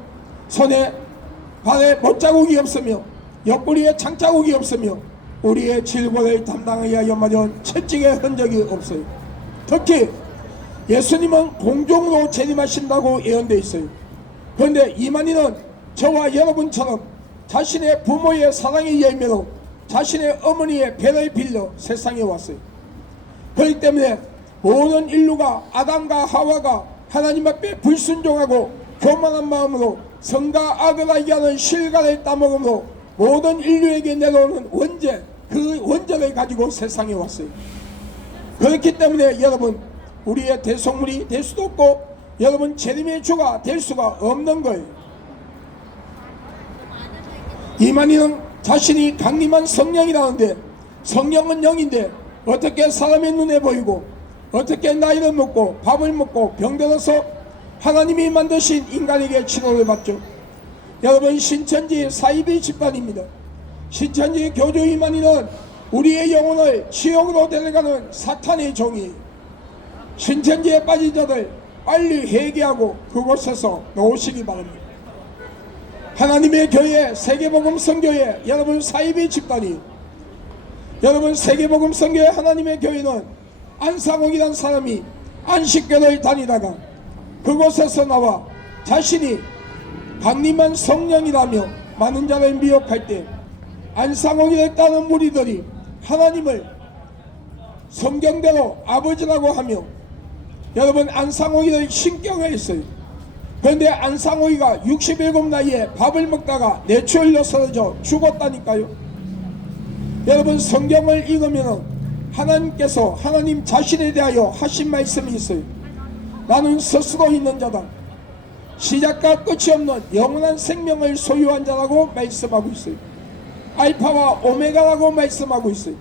손에 발에 못자국이 없으며 옆구리에 창자국이 없으며 우리의 질고를 담당하여 하여마저 채찍의 흔적이 없어요. 특히 예수님은 공중으로 재림하신다고 예언되어 있어요. 그런데 이만희는 저와 여러분처럼 자신의 부모의 사랑의 열매로 자신의 어머니의 배를 빌려 세상에 왔어요. 그렇기 때문에 모든 인류가 아담과 하와가 하나님 앞에 불순종하고 교만한 마음으로 성과 악을 알게 하는 실과를 따먹음으로 모든 인류에게 내려오는 원죄, 그 원죄를 가지고 세상에 왔어요. 그렇기 때문에 여러분, 우리의 대속물이 될 수도 없고 여러분 재림의 주가 될 수가 없는 거예요. 이만희는 자신이 강림한 성령이라는데 성령은 영인데 어떻게 사람의 눈에 보이고 어떻게 나이를 먹고 밥을 먹고 병들어서 하나님이 만드신 인간에게 치료를 받죠. 여러분, 신천지 사이비 집단입니다. 신천지 교주 이만희는 우리의 영혼을 지옥으로 데려가는 사탄의 종이에요. 신천지에 빠진 자들 빨리 회개하고 그곳에서 나오시기 바랍니다. 하나님의 교회 세계복음 선교회 여러분 사이비 집단이, 여러분 세계복음 선교회 하나님의 교회는 안상옥이라는 사람이 안식교를 다니다가 그곳에서 나와 자신이 강림한 성령이라며 많은 자를 미혹할 때 안상옥이를 따는 무리들이 하나님을 성경대로 아버지라고 하며 여러분 안상옥이를 신격화했어요. 그런데 안상옥이가 67 나이에 밥을 먹다가 뇌출혈로 쓰러져 죽었다니까요. 여러분, 성경을 읽으면 하나님께서 하나님 자신에 대하여 하신 말씀이 있어요. 나는 스스로 있는 자다, 시작과 끝이 없는 영원한 생명을 소유한 자라고 말씀하고 있어요. 알파와 오메가라고 말씀하고 있어요.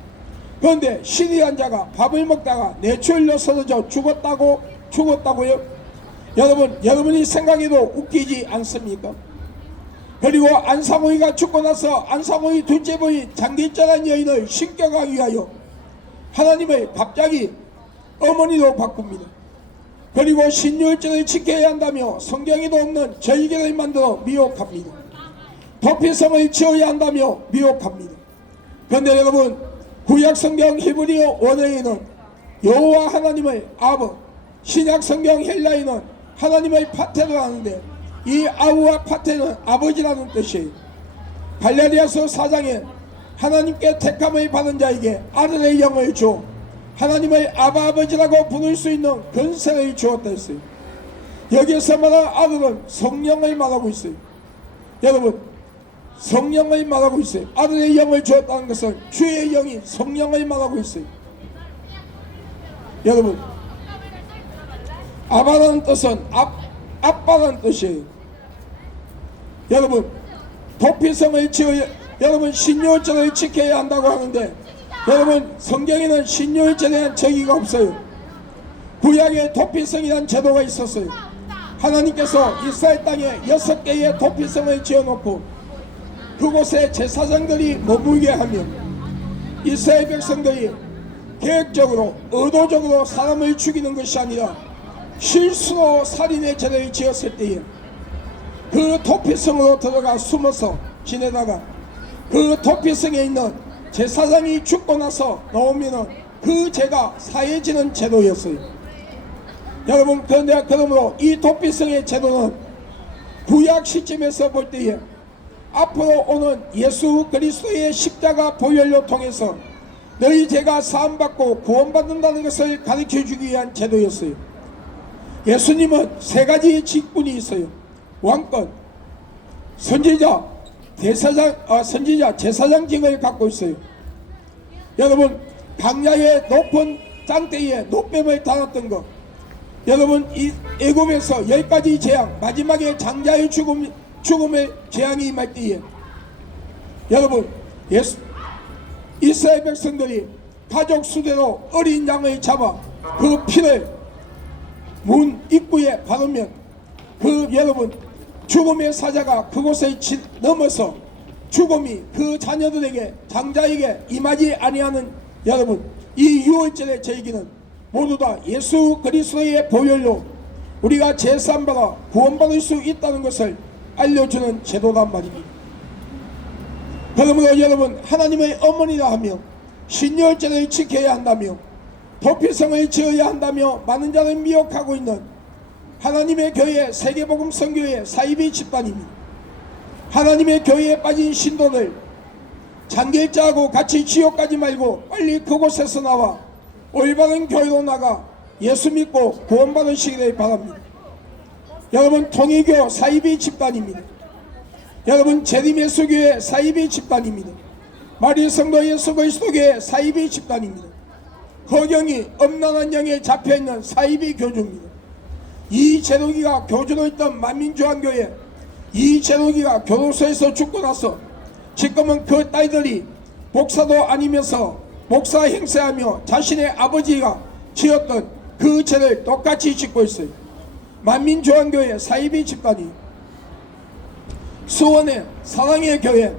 그런데 신이한 자가 밥을 먹다가 뇌출혈로 쓰러져 죽었다고요? 여러분이 생각해도 웃기지 않습니까? 그리고 안상호이가 죽고 나서 안상호이 둘째 부인 장길자라는 여인을 신격하기 위하여 하나님을 갑자기 어머니로 바꿉니다. 그리고 신유일절을 지켜야 한다며 성경에도 없는 절기를 만들어 미혹합니다. 도피성을 지어야 한다며 미혹합니다. 그런데 여러분, 구약성경 히브리어 원어에는 여호와 하나님을 아버, 신약성경 헬라어는 하나님의 파테로 하는데 이 아우와 파테는 아버지라는 뜻이에요. 갈라디아서 4장에 하나님께 택함을 받은 자에게 아들의 영을 주어 하나님의 아버지라고 부를 수 있는 권세를 주었다 했어요. 여기에서 말하는 아들은 성령을 말하고 있어요. 여러분, 성령을 말하고 있어요. 아들의 영을 주었다는 것은 주의 영이 성령을 말하고 있어요. 여러분, 아바라는 뜻은 아빠라는 뜻이에요. 여러분, 도피성을 지어야, 여러분 신유일절을 지켜야 한다고 하는데 여러분 성경에는 신유일절에 대한 정의가 없어요. 구약에 도피성이라는 제도가 있었어요. 하나님께서 이스라엘 땅에 6개의 도피성을 지어놓고 그곳에 제사장들이 머물게 하며 이스라엘 백성들이 계획적으로 의도적으로 사람을 죽이는 것이 아니라 실수로 살인의 죄를 지었을 때에 그 도피성으로 들어가 숨어서 지내다가 그 도피성에 있는 제사장이 죽고 나서 나오면은 그 죄가 사해지는 제도였어요. 여러분, 그런데 그러므로 이 도피성의 제도는 구약 시점에서 볼 때에 앞으로 오는 예수 그리스도의 십자가 보혈로 통해서 너희 죄가 사함받고 구원받는다는 것을 가르쳐주기 위한 제도였어요. 예수님은 세 가지 직분이 있어요. 왕권, 선지자, 제사장직을 갖고 있어요. 여러분, 강야의 높은 짱대에 노뱀을 달았던 것, 여러분, 이 애굽에서 10가지 재앙, 마지막에 장자의 죽음의 재앙이 임할 때에 여러분, 이스라엘 백성들이 가족 수대로 어린 양을 잡아 그 피를 문 입구에 바르면 그 여러분 죽음의 사자가 그곳에 넘어서 죽음이 그 자녀들에게 장자에게 임하지 아니하는 여러분, 이 유월절의 절기는 모두 다 예수 그리스도의 보혈로 우리가 제사함받아 구원받을 수 있다는 것을 알려주는 제도란 말입니다. 그러므로 여러분, 하나님의 어머니라 하며 신유월절을 지켜야 한다며 도피성을 지어야 한다며 많은 자를 미혹하고 있는 하나님의 교회 세계복음 선교회 사이비 집단입니다. 하나님의 교회에 빠진 신도들 장길자하고 같이 지옥 가지 말고 빨리 그곳에서 나와 올바른 교회로 나가 예수 믿고 구원받으시기를 바랍니다. 여러분, 통일교 사이비 집단입니다. 여러분, 재림예수교회 사이비 집단입니다. 마리성도 예수 그리스도교회 사이비 집단입니다. 허경이 엄난한 영에 잡혀있는 사이비 교주입니다. 이 제도기가 교주로 있던 만민주한교회, 이 제도기가 교도소에서 죽고 나서 지금은 그 딸들이 목사도 아니면서 목사 행세하며 자신의 아버지가 지었던 그 죄를 똑같이 짓고 있어요. 만민주한교회 사이비 집단이 수원의 사랑의 교회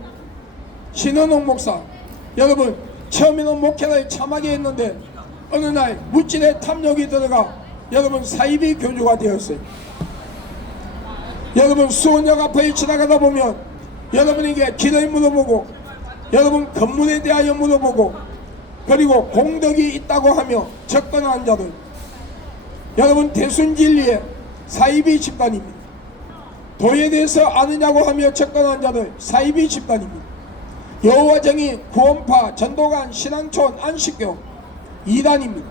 신은옥 목사, 여러분 처음에는 목회를 참하게 했는데 어느 날 물질의 탐욕이 들어가 여러분 사이비 교주가 되었어요. 여러분, 수원역 앞을 지나가다 보면 여러분에게 길을 물어보고 여러분 건물에 대하여 물어보고 그리고 공덕이 있다고 하며 접근한 자들, 여러분 대순진리의 사이비 집단입니다. 도에 대해서 아느냐고 하며 접근한 자들 사이비 집단입니다. 여호와정의 구원파 전도관 신앙촌 안식교 이단입니다.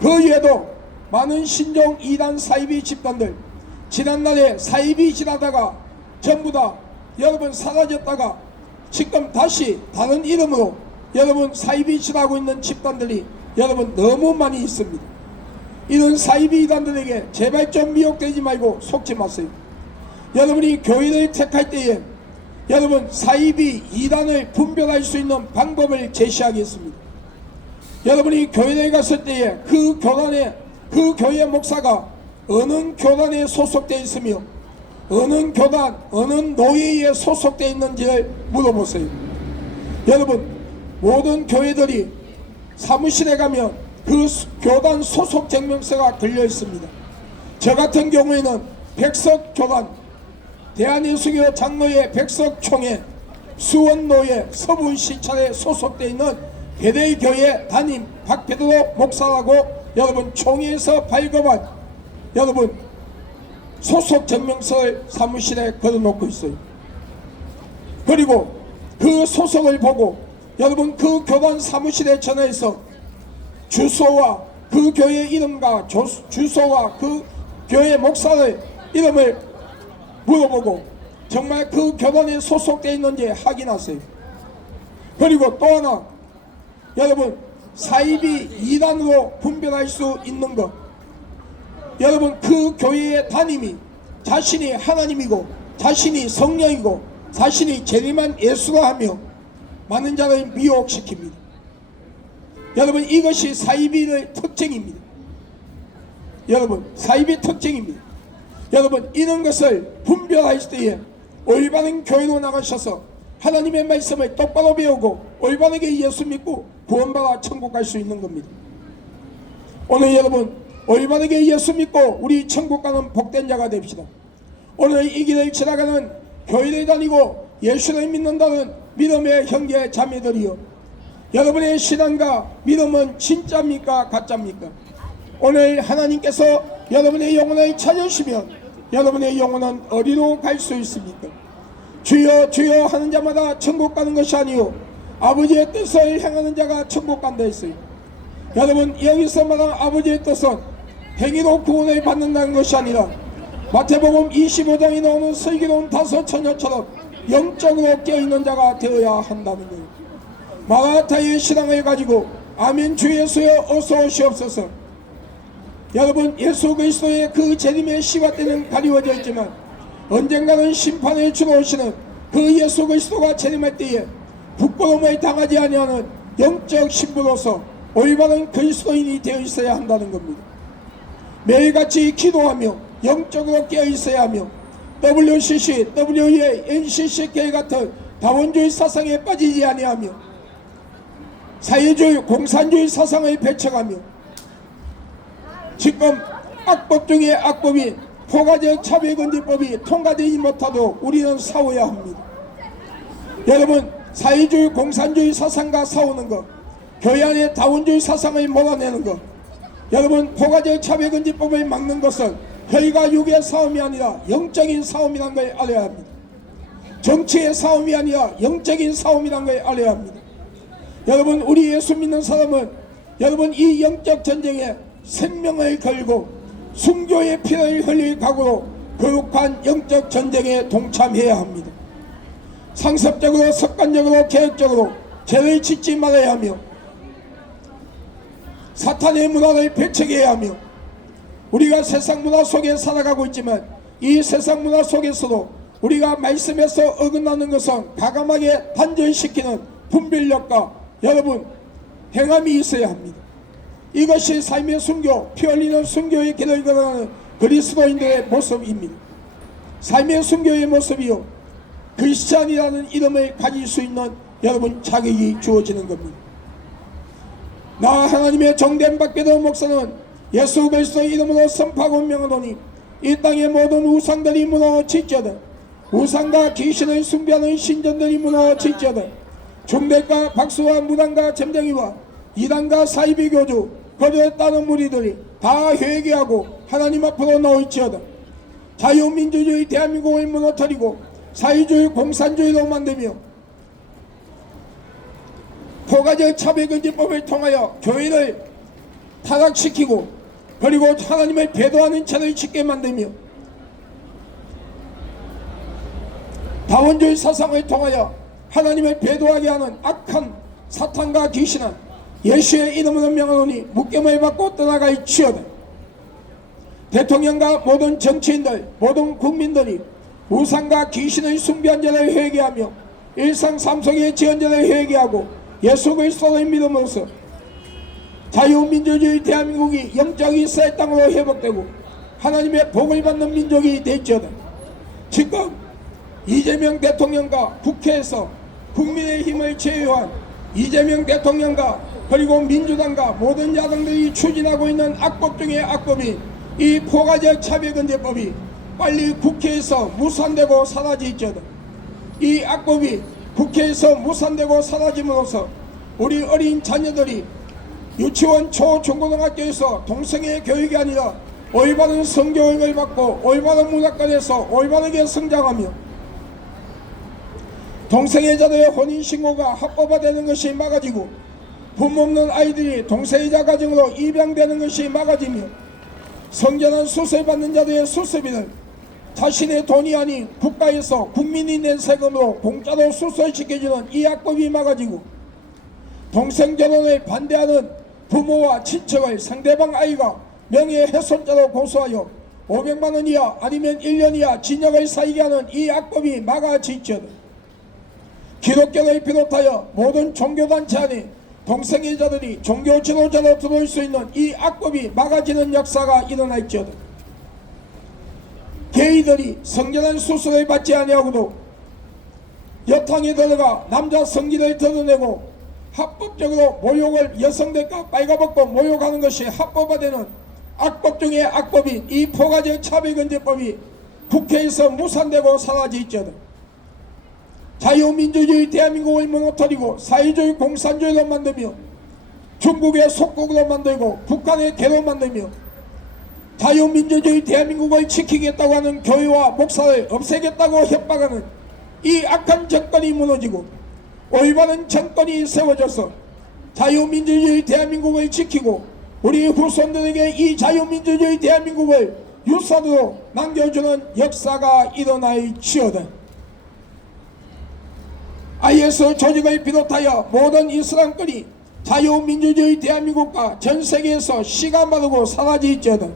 그 외에도 많은 신종 이단 사이비 집단들 지난날에 사이비 지나다가 전부 다 여러분 사라졌다가 지금 다시 다른 이름으로 여러분 사이비 지나고 있는 집단들이 여러분 너무 많이 있습니다. 이런 사이비 이단들에게 제발 좀 미혹되지 말고 속지 마세요. 여러분이 교회를 택할 때에 여러분 사이비 이단을 분별할 수 있는 방법을 제시하겠습니다. 여러분이 교회에 갔을 때에 그 교단에 그 교회 목사가 어느 교단에 소속되어 있으며 어느 교단 어느 노예에 소속되어 있는지를 물어보세요. 여러분, 모든 교회들이 사무실에 가면 그 교단 소속 증명서가 걸려 있습니다. 저 같은 경우에는 백석교단 대한예수교 장로회 백석총회 수원노예 서부시찰에 소속되어 있는 베레교회 담임 박베드로 목사라고 여러분 총회에서 발급한 여러분 소속 증명서를 사무실에 걸어놓고 있어요. 그리고 그 소속을 보고 여러분 그 교단 사무실에 전화해서 주소와 그 교회 이름과 주소와 그 교회 목사의 이름을 물어보고 정말 그 교단에 소속되어 있는지 확인하세요. 그리고 또 하나, 여러분 사이비 이단으로 분별할 수 있는 것, 여러분 그 교회의 담임이 자신이 하나님이고 자신이 성령이고 자신이 재림한 예수라 하며 많은 자를 미혹시킵니다. 여러분 이것이 사이비의 특징입니다. 여러분 사이비 특징입니다. 여러분 이런 것을 분별할 때에 올바른 교회로 나가셔서 하나님의 말씀을 똑바로 배우고 올바르게 예수 믿고 구원받아 천국 갈 수 있는 겁니다. 오늘 여러분 올바르게 예수 믿고 우리 천국 가는 복된 자가 됩시다. 오늘 이 길을 지나가는 교회를 다니고 예수를 믿는다는 믿음의 형제 자매들이여, 여러분의 신앙과 믿음은 진짜입니까 가짜입니까? 오늘 하나님께서 여러분의 영혼을 찾으시면 여러분의 영혼은 어디로 갈 수 있습니까? 주여 주여 하는 자마다 천국 가는 것이 아니요 아버지의 뜻을 행하는 자가 천국 간다 했어요. 여러분 여기서 말하는 아버지의 뜻은 행위로 구원을 받는다는 것이 아니라 마태복음 25장에 나오는 슬기로운 다섯 처녀처럼 영적으로 깨어있는 자가 되어야 한다는 거예요. 마라타의 신앙을 가지고 아멘 주 예수여 어서 오시옵소서. 여러분 예수 그리스도의 그 재림의 시가 때는 가리워져 있지만 언젠가는 심판을 주러 오시는 그 예수 그리스도가 재림할 때에 부끄러움을 당하지 아니하는 영적 신부로서 올바른 그리스도인이 되어 있어야 한다는 겁니다. 매일같이 기도하며 영적으로 깨어 있어야 하며 WCC, WEA, NCCK 같은 다원주의 사상에 빠지지 아니하며 사회주의, 공산주의 사상을 배척하며 지금 악법 중에 악법인 포괄적 차별금지법이 통과되지 못하도록 우리는 싸워야 합니다. 여러분 사회주의, 공산주의 사상과 싸우는 것, 교회 안에 다원주의 사상을 몰아내는 것, 여러분 포괄적 차별금지법을 막는 것은 혈과 육의 싸움이 아니라 영적인 싸움이라는 걸 알아야 합니다. 정치의 싸움이 아니라 영적인 싸움이라는 걸 알아야 합니다. 여러분 우리 예수 믿는 사람은 여러분 이 영적 전쟁에 생명을 걸고 순교의 피를 흘릴 각오로 거룩한 영적 전쟁에 동참해야 합니다. 상습적으로 습관적으로 계획적으로 죄를 짓지 말아야 하며 사탄의 문화를 배척해야 하며 우리가 세상 문화 속에 살아가고 있지만 이 세상 문화 속에서도 우리가 말씀에서 어긋나는 것은 과감하게 단절시키는 분별력과 여러분 행함이 있어야 합니다. 이것이 삶의 순교, 피 흘리는 순교의 길을 걸어가는 그리스도인들의 모습입니다. 삶의 순교의 모습이요 크리스찬이라는 이름을 가질 수 있는 여러분 자격이 주어지는 겁니다. 나 하나님의 정된 박배도 목사는 예수 그리스도의 이름으로 선포하고 명하노니 이 땅의 모든 우상들이 무너질지어다. 우상과 귀신을 숭배하는 신전들이 무너질지어다. 중대과 박수와 무당과 점쟁이와 이단과 사이비 교주 그들에 따른 무리들이 다 회개하고 하나님 앞으로 나올지어다. 자유민주주의 대한민국을 무너뜨리고 사회주의 공산주의로 만들며 포괄적 차별금지법을 통하여 교회를 타락시키고 그리고 하나님을 배도하는 채를 짓게 만들며 다원주의 사상을 통하여 하나님을 배도하게 하는 악한 사탄과 귀신은 예수의 이름으로 명하노니 묶임을 받고 떠나갈지어다. 대통령과 모든 정치인들 모든 국민들이 우상과 귀신의 숭배한 자를 회개하며 일상 삶 속의 지연자를 회개하고 예수 그리스도를 믿음으로써 자유민주주의 대한민국이 영적 이스라엘 땅으로 회복되고 하나님의 복을 받는 민족이 될지어다. 지금 이재명 대통령과 국회에서 국민의힘을 제외한 이재명 대통령과 그리고 민주당과 모든 야당들이 추진하고 있는 악법 중의 악법이 이 포괄적 차별금지법이 빨리 국회에서 무산되고 사라질지어다. 이 악법이 국회에서 무산되고 사라짐으로써 우리 어린 자녀들이 유치원 초중고등학교에서 동성애 교육이 아니라 올바른 성교육을 받고 올바른 문화권에서 올바르게 성장하며 동성애자들의 혼인신고가 합법화되는 것이 막아지고 부모 없는 아이들이 동성애자 가정으로 입양되는 것이 막아지며 성전환 수술받는 자들의 수술비를 자신의 돈이 아닌 국가에서 국민이 낸 세금으로 공짜로 수술시켜주는 이 악법이 막아지고 동성결혼을 반대하는 부모와 친척을 상대방 아이가 명예훼손죄로 고소하여 500만원 이하 아니면 1년 이하 징역을 살게 하는 이 악법이 막아질지어다. 기독교를 비롯하여 모든 종교단체 안에 동성애자들이 종교 지도자로 들어올 수 있는 이 악법이 막아지는 역사가 일어날지어다. 게이들이 성전환 수술을 받지 아니하고도 여탕에 들어가 남자 성기를 드러내고 합법적으로 모욕을 여성들과 빨가벗고 모욕하는 것이 합법화되는 악법 중의 악법인 이 포괄적 차별금지법이 국회에서 무산되고 사라지있거든. 자유민주주의 대한민국을 무너뜨리고 사회주의 공산주의로 만들며 중국의 속국으로 만들고 북한의 개로 만들며 자유민주주의 대한민국을 지키겠다고 하는 교회와 목사를 없애겠다고 협박하는 이 악한 정권이 무너지고 올바른 정권이 세워져서 자유민주주의 대한민국을 지키고 우리 후손들에게 이 자유민주주의 대한민국을 유산으로 남겨주는 역사가 일어날지어다. IS 조직을 비롯하여 모든 이슬람권이 자유민주주의 대한민국과 전세계에서 씨가 마르고 사라질지어다.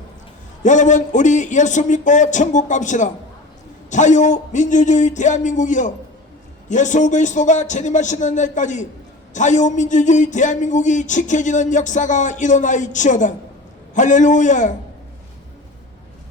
여러분, 우리 예수 믿고 천국 갑시다. 자유민주주의 대한민국이여, 예수 그리스도가 재림하시는 날까지 자유민주주의 대한민국이 지켜지는 역사가 일어날지어다. 할렐루야.